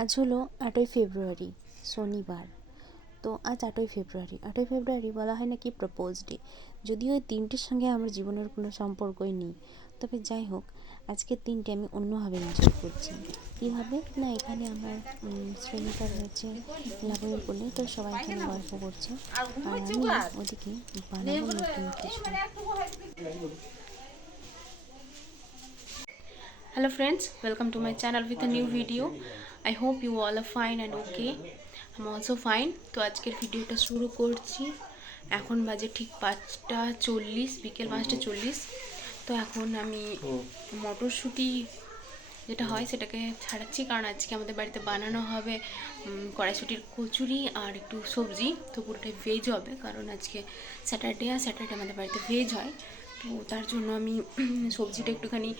আজ হলো 8ই ফেব্রুয়ারি, শনিবার। তো আজ 8ই ফেব্রুয়ারি বলা হয় নাকি প্রপোজ ডে। যদিও এই দিনটির সঙ্গে আমার জীবনের কোনো সম্পর্কই নেই, তবে যাই হোক, আজকের দিনটি আমি অন্যভাবে এনজয় করছি। কীভাবে না, এখানে আমার শ্রেণীকার হয়েছে লাবণীর কোলে, তো সবাই এখানে গল্প করছে আর আমি ওদিকে বানাবো নতুন কিছু। Hello friends, welcome to my channel with a new video. I hope you all are fine and okay. I'm also fine. তো আজকের ভিডিওটা শুরু করছি। এখন বাজে ঠিক 5:40, বিকেল 5:40। তো এখন আমি মটরশুঁটি যেটা হয় সেটাকে ছাড়াচ্ছি, কারণ আজকে আমাদের বাড়িতে বানানো হবে কড়াইশুঁটির কচুরি আর একটু সবজি। তো পুরোটাই ভেজ হবে, কারণ আজকে স্যাটারডে, আর স্যাটারডে আমাদের বাড়িতে ভেজ হয়। তো তার জন্য আমি সবজিটা একটুখানি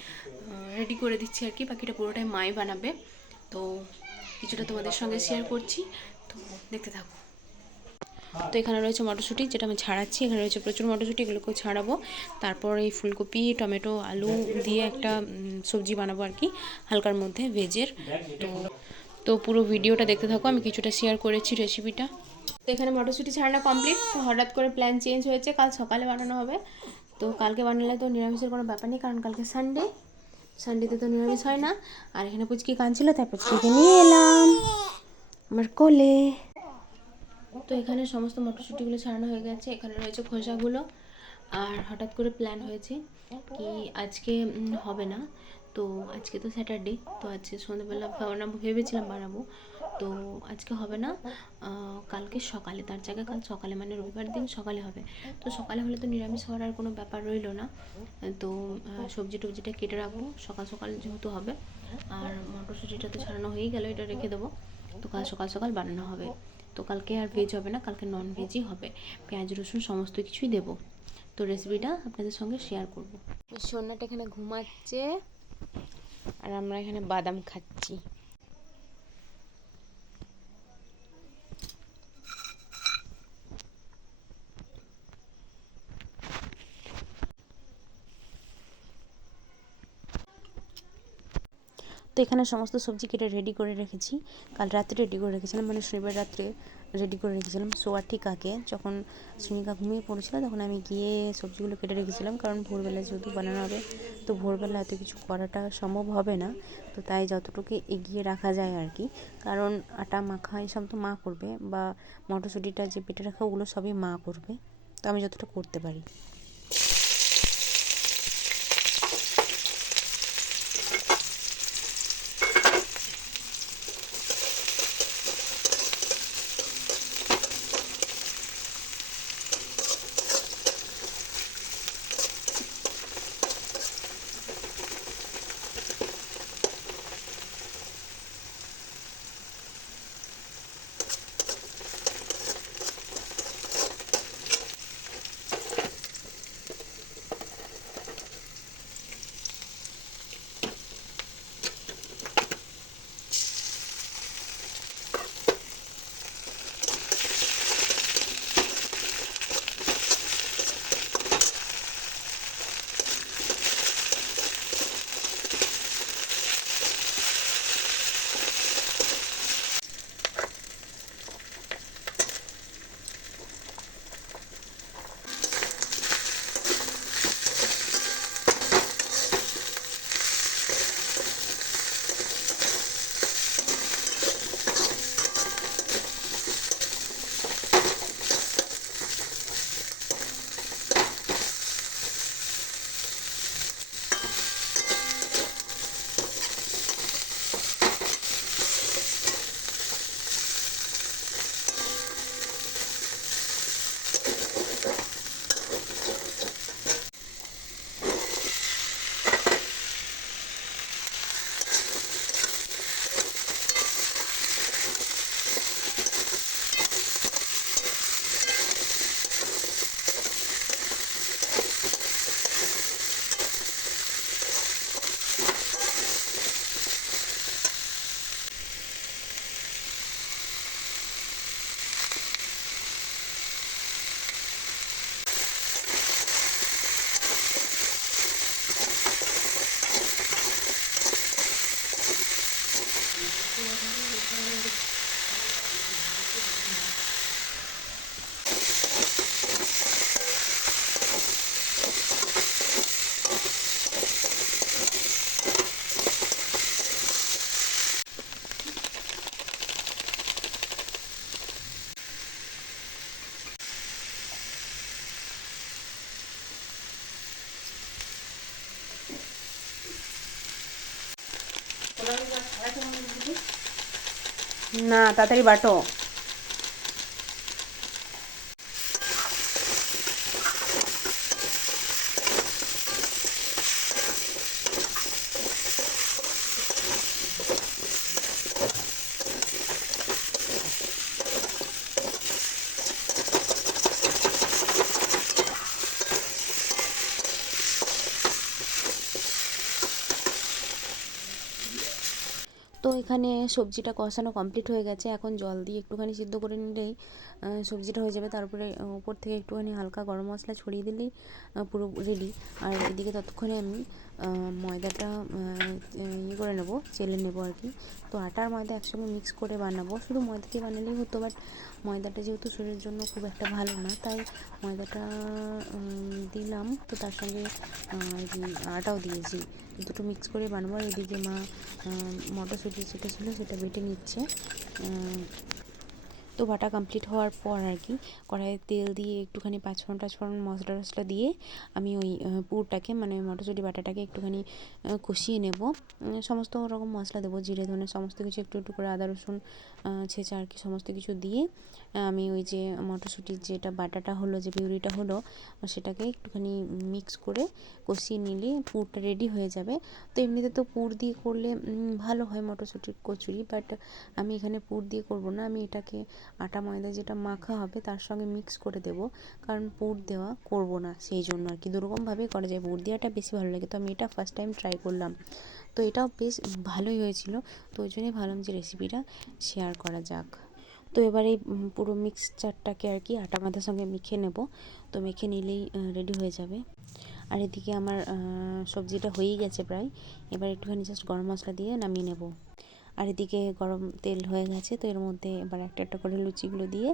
রেডি করে দিচ্ছি আর কি, বাকিটা পুরোটাই মাই বানাবে। তো কিছুটা তোমাদের সঙ্গে শেয়ার করছি, তো দেখতে থাকো। তো এখানে রয়েছে মটরশুঁটি, যেটা আমি ছাড়াচ্ছি। এখানে রয়েছে প্রচুর মটরশুঁটি, এগুলোকেও ছাড়াবো। তারপর এই ফুলকপি, টমেটো, আলু দিয়ে একটা সবজি বানাবো আর কি, হালকার মধ্যে ভেজের। তো তো পুরো ভিডিওটা দেখতে থাকো, আমি কিছুটা শেয়ার করেছি রেসিপিটা। তো এখানে মটরশুঁটি ছাড়ানো কমপ্লিট। তো হঠাৎ করে প্ল্যান চেঞ্জ হয়েছে, কাল সকালে বানানো হবে। তো কালকে বানালে তো নিরামিষের কোনো ব্যাপার নেই, কারণ কালকে সানডেতে তো নিরামিষ হয় না। আর এখানে পুচকি কাঁদছিল, তাই পুচকিকে নিয়ে এলাম আমার কোলে। তো এখানে সমস্ত মটরশুঁটিগুলো ছাড়ানো হয়ে গেছে, এখানে রয়েছে খোসাগুলো। আর হঠাৎ করে প্ল্যান হয়েছে কি আজকে হবে না, তো আজকে তো স্যাটারডে, তো আজকে সন্ধ্যেবেলা ভেবেছিলাম বানাবো, তো আজকে হবে না, কালকে সকালে, তার জায়গায় কাল সকালে, মানে রবিবার দিন সকালে হবে। তো সকালে হলে তো নিরামিষ হওয়ার আর কোনো ব্যাপার রইলো না। তো সবজি টবজিটা কেটে রাখবো, সকাল সকাল যেহেতু হবে। আর মটরশুঁটিটা তো ছাড়ানো হয়েই গেল, এটা রেখে দেবো। তো কাল সকাল সকাল বানানো হবে। তো কালকে আর ভেজ হবে না, কালকে নন ভেজই হবে, পেঁয়াজ রসুন সমস্ত কিছুই দেবো। তো রেসিপিটা আপনাদের সঙ্গে শেয়ার করব। সোনাটা এখানে ঘুমাচ্ছে আর আমরা এখানে বাদাম খাচ্ছি। তো এখানে সমস্ত সবজি কেটে রেডি করে রেখেছি, কাল রাত্রে রেডি করে রেখেছিলাম, মানে শনিবার রাত্রে রেডি করে রেখেছিলাম। শোয়ার ঠিক আগে যখন শ্রীনিকা ঘুমিয়ে পড়েছিল, তখন আমি গিয়ে সবজিগুলো কেটে রেখেছিলাম, কারণ ভোরবেলা যেহেতু বানানো হবে, তো ভোরবেলা এত কিছু করাটা সম্ভব হবে না। তো তাই যতটুকু এগিয়ে রাখা যায় আর কি, কারণ আটা মাখা এসব তো মা করবে, বা মটরশুঁটিটা যে পেটে রাখা, ওগুলো সবই মা করবে। তো আমি যতটা করতে পারি। না, তাড়াতাড়ি বাটো। তো এখানে সবজিটা কষানো কমপ্লিট হয়ে গেছে। এখন জল দিয়ে একটুখানি সিদ্ধ করে নিলেই সবজিটা হয়ে যাবে। তারপরে উপর থেকে একটুখানি হালকা গরম মশলা ছড়িয়ে দিলেই পুরো রেডি। আর এদিকে ততক্ষণে আমি ময়দাটা ইয়ে করে নেবো, চেলে নেবো আর কি। তো আটা আর ময়দা একসঙ্গে মিক্স করে বানাবো। শুধু ময়দা দিয়ে বানালেই হতো, বাট ময়দাটা যেহেতু শরীরের জন্য খুব একটা ভালো না, তাই ময়দাটা দিলাম। তো তার সঙ্গে আটাও দিয়েছি, দুটো মিক্স করে বানাবো। আর এদিকে মা মটরশুঁটি যেটা ছিল সেটা বেটে নিচ্ছে। তো বাটা কমপ্লিট হওয়ার পর আর কি কড়াইয়ে তেল দিয়ে একটুখানি পাঁচফোড়ন মশলা টশলা দিয়ে আমি ওই পুরটাকে মানে মটরশুঁটি বাটাটাকে একটুখানি কষিয়ে নেব। সমস্ত রকম মশলা দেবো, জিরে ধনে সমস্ত কিছু একটু একটু করে, আদা রসুন ছেঁচা আর কি সমস্ত কিছু দিয়ে আমি ওই যে মটরশুঁটির যেটা বাটাটা হলো, যে পিউরিটা হলো, সেটাকে একটুখানি মিক্স করে কষিয়ে নিলে পুরটা রেডি হয়ে যাবে। তো এমনিতে তো পুর দিয়ে করলে ভালো হয় মটরশুঁটির কচুরি, বাট আমি এখানে পুর দিয়ে করব না। আমি এটাকে আটা ময়দা যেটা মাখা হবে তার সঙ্গে মিক্স করে দেব, কারণ পুর দেওয়া করব না, সেই জন্য আর কি। দুরকমভাবে করা যায়, পুর দেওয়াটা বেশি ভালো লাগে। তো আমি এটা ফার্স্ট টাইম ট্রাই করলাম, তো এটাও বেশ ভালোই হয়েছিল। তো ওই জন্যই ভাবলাম যে রেসিপিটা শেয়ার করা যাক। তো এবার এই পুরো মিক্সচারটাকে আর কি আটা ময়দার সঙ্গে মেখে নেব। তো মেখে নিলেই রেডি হয়ে যাবে। আর এদিকে আমার সবজিটা হয়েই গেছে প্রায়। এবার একটুখানি জাস্ট গরম মশলা দিয়ে নামিয়ে নেব। আর এদিকে গরম তেল হয়ে গেছে, তো এর মধ্যে এবার একটা একটা করে লুচিগুলো দিয়ে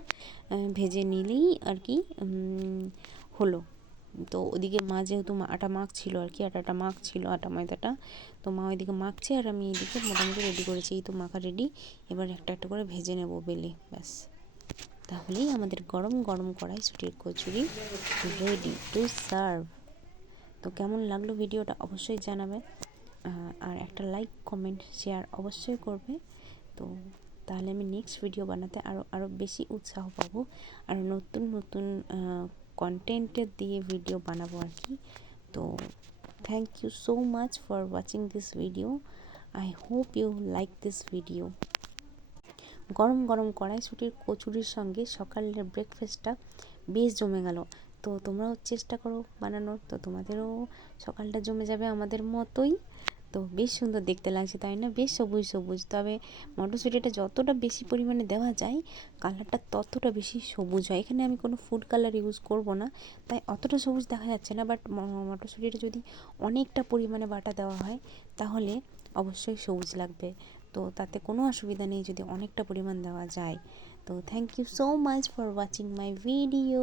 ভেজে নিলেই আর কি হলো। তো ওদিকে মা যেহেতু আটা মাখছিল আর কি, আটাটা মাখছিল আটা ময়দাটা, তো মা ওইদিকে মাখছে আর আমি এদিকে মোটামুটি রেডি করেছি। এই তো মাখা রেডি। এবার একটা একটা করে ভেজে নেব বেলে, ব্যাস তাহলেই আমাদের গরম গরম কড়াইশুঁটির কচুরি রেডি টু সার্ভ। তো কেমন লাগলো ভিডিওটা অবশ্যই জানাবে, আর একটা লাইক কমেন্ট শেয়ার অবশ্যই করবে। তো তাহলে আমি নেক্সট ভিডিও বানাতে আরও বেশি উৎসাহ পাবো, আর নতুন নতুন কন্টেন্টের দিয়ে ভিডিও বানাবো আর কি। তো thank you so much for watching this video. I hope you like this video. গরম গরম কড়াইশুঁটির কচুরির সঙ্গে সকালের ব্রেকফাস্টটা বেশ জমে গেল। তো তোমরাও চেষ্টা করো বানানোর, তো তোমাদেরও সকালটা জমে যাবে আমাদের মতোই। তো বেশ সুন্দর দেখতে লাগছে, তাই না? বেশ সবুজ সবুজ। তবে মটরশুঁটিটা যতটা বেশি পরিমাণে দেওয়া যায় কালারটা ততটা বেশি সবুজ হয়। এখানে আমি কোনো ফুড কালার ইউজ করব না, তাই অতটা সবুজ দেখা যাচ্ছে না। বাট মটরশুঁটিটা যদি অনেকটা পরিমাণে বাটা দেওয়া হয় তাহলে অবশ্যই সবুজ লাগবে। তো তাতে কোনো অসুবিধা নেই যদি অনেকটা পরিমাণ দেওয়া যায়। তো thank you so much for watching my video.